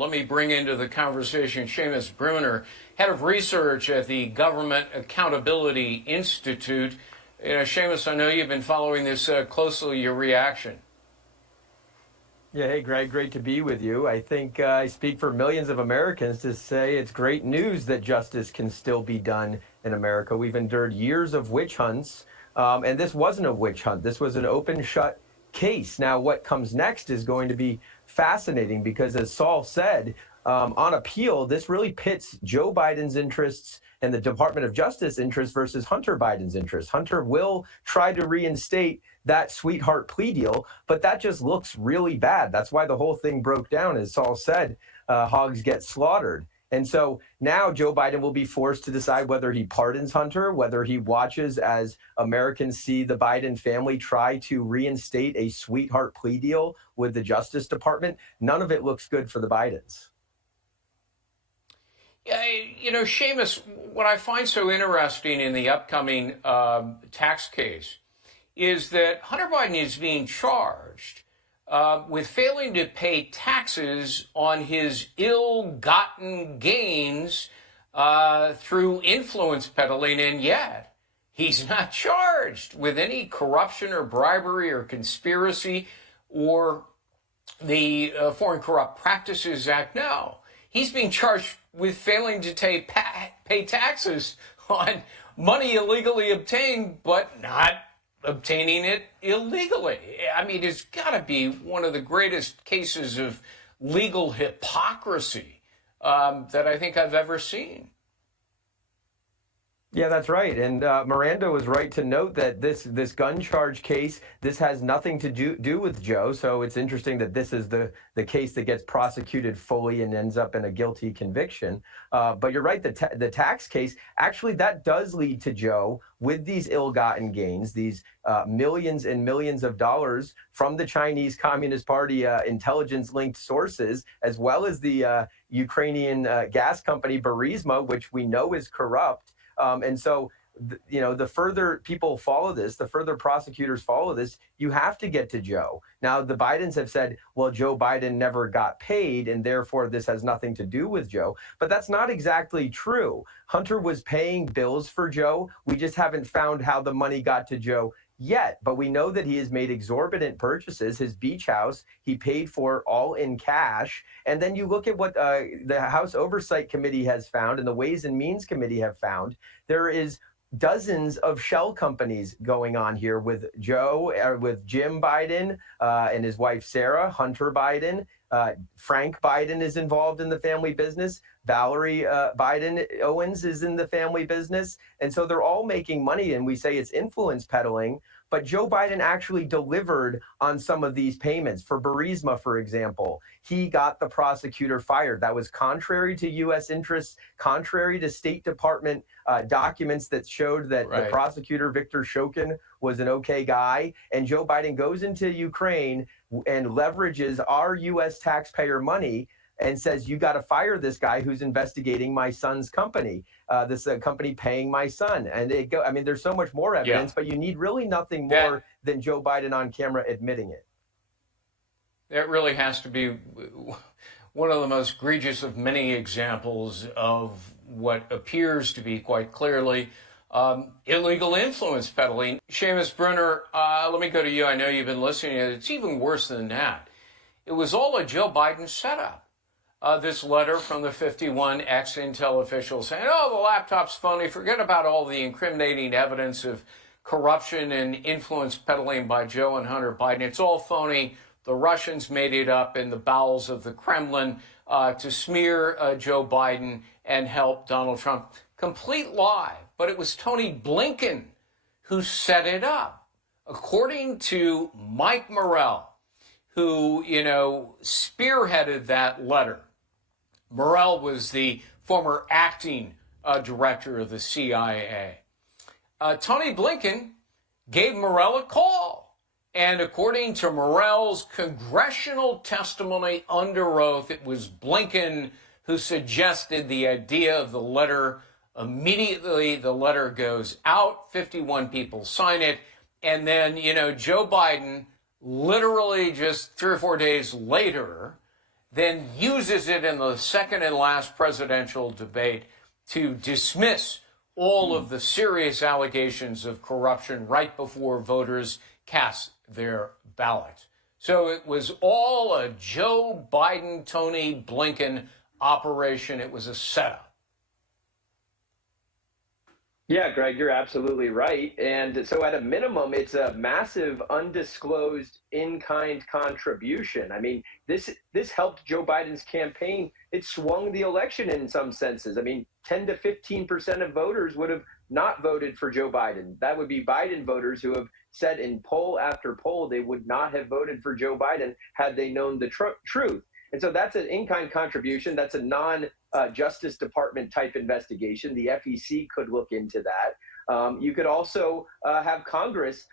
Let me bring into the conversation Seamus Bruner, head of research at the Government Accountability Institute. Seamus, I know you've been following this closely. Your reaction? Yeah, hey, Greg, great to be with you. I think I speak for millions of Americans to say it's great news that justice can still be done in America. We've endured years of witch hunts, and this wasn't a witch hunt. This was an open shut case. Now, what comes next is going to be fascinating because, as Saul said, on appeal, this really pits Joe Biden's interests and the Department of Justice interests versus Hunter Biden's interests. Hunter will try to reinstate that sweetheart plea deal, but that just looks really bad. That's why the whole thing broke down. As Saul said, hogs get slaughtered. And so now Joe Biden will be forced to decide whether he pardons Hunter, whether he watches as Americans see the Biden family try to reinstate a sweetheart plea deal with the Justice Department. None of it looks good for the Bidens. Yeah, Seamus, what I find so interesting in the upcoming tax case is that Hunter Biden is being charged with failing to pay taxes on his ill-gotten gains through influence peddling, and yet he's not charged with any corruption or bribery or conspiracy or the Foreign Corrupt Practices Act. No, he's being charged with failing to pay taxes on money illegally obtained, but not obtaining it illegally. I mean, it's got to be one of the greatest cases of legal hypocrisy that I think I've ever seen. Yeah, that's right. And Miranda was right to note that this gun charge case, this has nothing to do with Joe. So it's interesting that this is the case that gets prosecuted fully and ends up in a guilty conviction. But you're right, the tax case, actually, that does lead to Joe with these ill-gotten gains, these millions and millions of dollars from the Chinese Communist Party intelligence-linked sources, as well as the Ukrainian gas company Burisma, which we know is corrupt. And so, the further people follow this, the further prosecutors follow this, you have to get to Joe. Now, the Bidens have said, well, Joe Biden never got paid, and therefore this has nothing to do with Joe. But that's not exactly true. Hunter was paying bills for Joe. We just haven't found how the money got to Joe yet. But we know that he has made exorbitant purchases. His beach house, he paid for all in cash. And then you look at what the House Oversight Committee has found and the Ways and Means Committee have found. There is dozens of shell companies going on here with Joe, with Jim Biden and his wife, Sarah, Hunter Biden. Frank Biden is involved in the family business. Valerie Biden Owens is in the family business. And so they're all making money, and we say it's influence peddling. But Joe Biden actually delivered on some of these payments. For Burisma, for example, he got the prosecutor fired. That was contrary to U.S. interests, contrary to State Department documents that showed that the prosecutor, Victor Shokin, was an okay guy. And Joe Biden goes into Ukraine and leverages our U.S. taxpayer money and says, you got to fire this guy who's investigating my son's company, this company paying my son. And there's so much more evidence, but you need really nothing more than Joe Biden on camera admitting it. That really has to be one of the most egregious of many examples of what appears to be quite clearly illegal influence peddling. Seamus Bruner, let me go to you. I know you've been listening. It's even worse than that. It was all a Joe Biden setup. This letter from the 51 ex-Intel officials saying, oh, the laptop's phony. Forget about all the incriminating evidence of corruption and influence peddling by Joe and Hunter Biden. It's all phony. The Russians made it up in the bowels of the Kremlin to smear Joe Biden and help Donald Trump. Complete lie. But it was Tony Blinken who set it up. According to Mike Morell, who, spearheaded that letter. Morell was the former acting director of the CIA. Tony Blinken gave Morell a call. And according to Morell's congressional testimony under oath, it was Blinken who suggested the idea of the letter. Immediately, the letter goes out. 51 people sign it. And then, Joe Biden literally just 3 or 4 days later then uses it in the second and last presidential debate to dismiss all of the serious allegations of corruption right before voters cast their ballot. So it was all a Joe Biden, Tony Blinken operation. It was a setup. Yeah, Greg, you're absolutely right. And so at a minimum, it's a massive undisclosed in-kind contribution. I mean, this helped Joe Biden's campaign. It swung the election in some senses. I mean, 10 to 15% of voters would have not voted for Joe Biden. That would be Biden voters who have said in poll after poll they would not have voted for Joe Biden had they known the truth. And so that's an in-kind contribution. That's a non-Justice Department type investigation. The FEC could look into that. You could also have Congress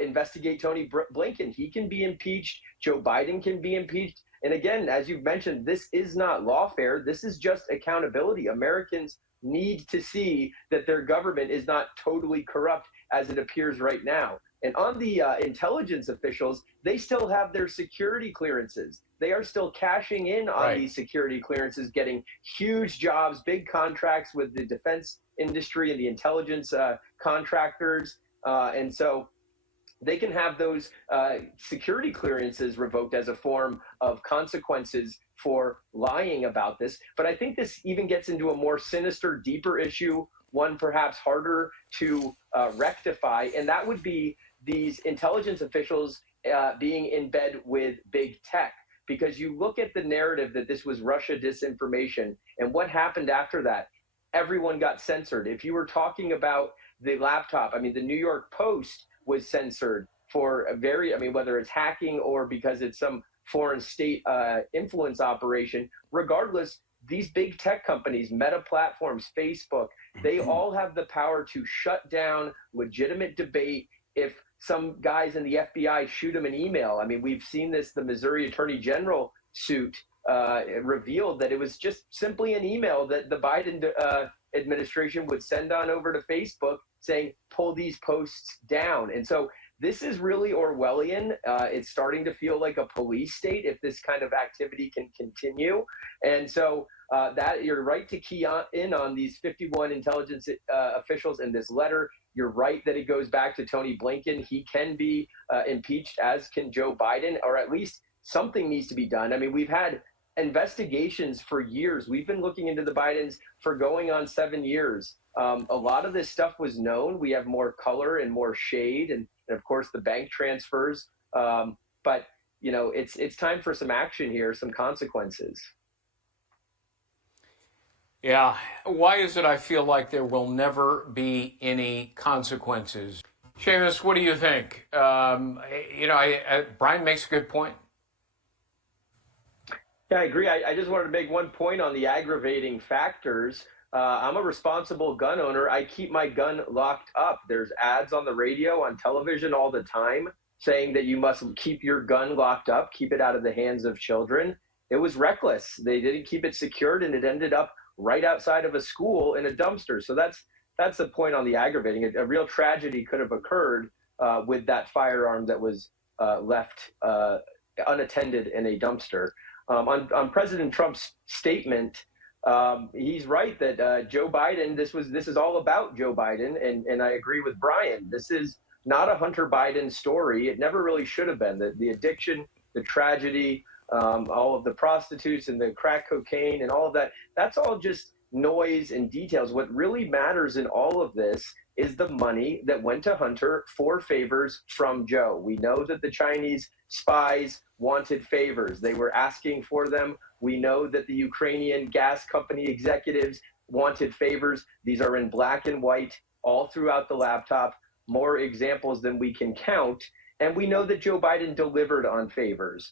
investigate Tony Blinken. He can be impeached. Joe Biden can be impeached. And again, as you've mentioned, this is not lawfare. This is just accountability. Americans need to see that their government is not totally corrupt as it appears right now. And on the intelligence officials, they still have their security clearances. They are still cashing in on these security clearances, getting huge jobs, big contracts with the defense industry and the intelligence contractors. And so they can have those security clearances revoked as a form of consequences for lying about this. But I think this even gets into a more sinister, deeper issue, one perhaps harder to rectify, and that would be these intelligence officials being in bed with big tech. Because you look at the narrative that this was Russia disinformation, and what happened after that, everyone got censored. If you were talking about the laptop, I mean, the New York Post was censored for a very, I mean, whether it's hacking or because it's some foreign state influence operation, regardless, these big tech companies, Meta Platforms, Facebook, they all have the power to shut down legitimate debate if some guys in the FBI shoot them an email. I mean, we've seen this, the Missouri Attorney General suit revealed that it was just simply an email that the Biden administration would send on over to Facebook saying, pull these posts down. And so this is really Orwellian. It's starting to feel like a police state if this kind of activity can continue. And so that you're right to key in on these 51 intelligence officials in this letter. You're right that it goes back to Tony Blinken. He can be impeached, as can Joe Biden, or at least something needs to be done. I mean, we've had investigations for years. We've been looking into the Bidens for going on 7 years. A lot of this stuff was known. We have more color and more shade, and of course the bank transfers. But you know, it's time for some action here, some consequences. Yeah. Why is it I feel like there will never be any consequences? Seamus, what do you think? You know, Brian makes a good point. Yeah, I agree. I just wanted to make one point on the aggravating factors. I'm a responsible gun owner. I keep my gun locked up. There's ads on the radio, on television all the time saying that you must keep your gun locked up, keep it out of the hands of children. It was reckless. They didn't keep it secured, and it ended up right outside of a school in a dumpster. So that's the point on the aggravating. A real tragedy could have occurred with that firearm that was left unattended in a dumpster. On President Trump's statement, he's right that Joe Biden, this is all about Joe Biden, and I agree with Brian. This is not a Hunter Biden story. It never really should have been. The addiction, the tragedy, all of the prostitutes and the crack cocaine and all of that, that's all just noise and details. What really matters in all of this is the money that went to Hunter for favors from Joe. We know that the Chinese spies wanted favors. They were asking for them. We know that the Ukrainian gas company executives wanted favors. These are in black and white all throughout the laptop, more examples than we can count. And we know that Joe Biden delivered on favors.